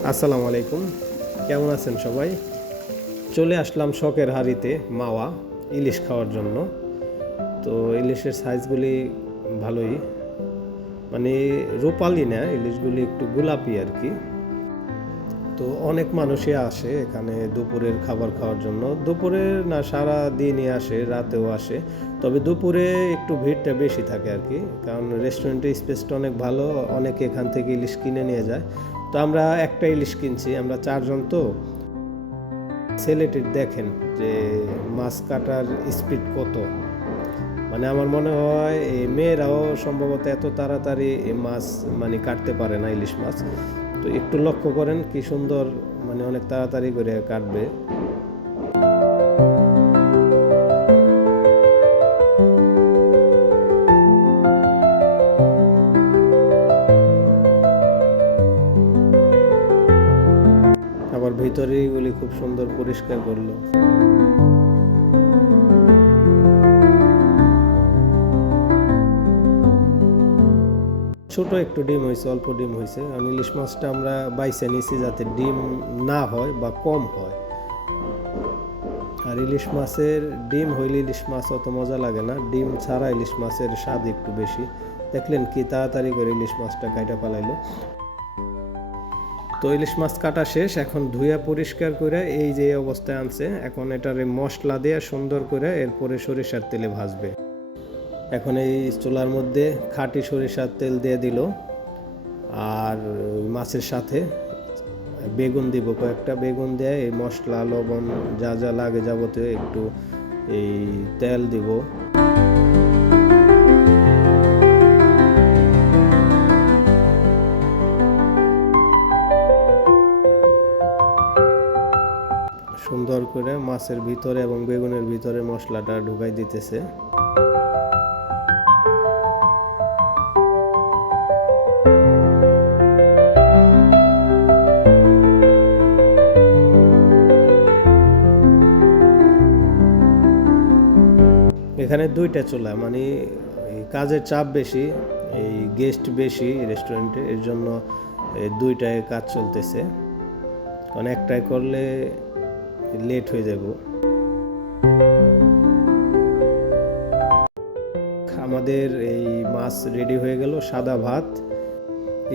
আসসালামু আলাইকুম, কেমন আছেন সবাই? চলে আসলাম শখের হাঁড়িতে মাওয়া ইলিশ খাওয়ার জন্য। তো ইলিশের সাইজগুলি ভালোই, মানে রূপালি না, ইলিশগুলি একটু গোলাপি আর কি। তো অনেক মানুষই আসে এখানে দুপুরের খাবার খাওয়ার জন্য। দুপুরে না, সারা দিনই আসে, রাতেও আসে। তবে দুপুরে একটু ভিড়টা বেশি থাকে আর কি, কারণ রেস্টুরেন্টের স্পেসটা অনেক ভালো, অনেকে এখান থেকে ইলিশ কিনে নিয়ে যায়। তো আমরা একটা ইলিশ কিনছি, আমরা 4 জন। তো ছেলেটির দেখেন যে মাছ কাটার স্পিড কত, মানে আমার মনে হয় এই মেয়েরাও সম্ভবত এত তাড়াতাড়ি মাছ মানে কাটতে পারে না, ইলিশ মাছ। তো একটু লক্ষ্য করেন কি সুন্দর, মানে অনেক তাড়াতাড়ি করে কাটবে। আবার ভিতরে এগুলি খুব সুন্দর পরিষ্কার করলো। ছোট একটু ডিম হয়েছে, অল্প ডিম হয়েছে, কারণ ইলিশ মাছটা আমরা বাইছে নিছি যাতে ডিম না হয় বা কম হয়। আর ইলিশ মাছের ডিম হইলে ইলিশ মাছ অত মজা লাগে না, ডিম ছাড়া ইলিশ মাছের স্বাদ একটু বেশি। দেখলেন কি তাড়াতাড়ি করে ইলিশ মাছটা কাটা পালাইলো। তো ইলিশ মাছ কাটা শেষ, এখন ধুইয়া পরিষ্কার করে এই যে অবস্থায় আনছে, এখন এটার মশলা দিয়ে সুন্দর করে এরপরে সরিষার তেলে ভাজবে। এখন এই চুলার মধ্যে খাঁটি সরিষার তেল দিয়ে দিল, আর মাছের সাথে বেগুন দিব, কয়েকটা বেগুন দিয়ে এই মশলা লবণ যা যা লাগে যাবতীয় একটু এই তেল দিব। সুন্দর করে মাছের ভিতরে এবং বেগুনের ভিতরে মশলাটা ঢুকাই দিতেছে। এখানে 2টা চুলা, মানে কাজের চাপ বেশি, এই গেস্ট বেশি রেস্টুরেন্টে, এর জন্য 2টায় কাজ চলতেছে, কারণ একটাই করলে লেট হয়ে যাব। আমাদের এই মাছ রেডি হয়ে গেল, সাদা ভাত,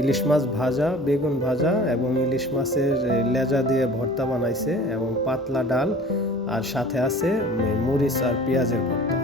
ইলিশ মাছ ভাজা, বেগুন ভাজা এবং ইলিশ মাছের লেজা দিয়ে ভর্তা বানাইছে এবং পাতলা ডাল, আর সাথে আছে মরিচ আর পেঁয়াজের ভর্তা।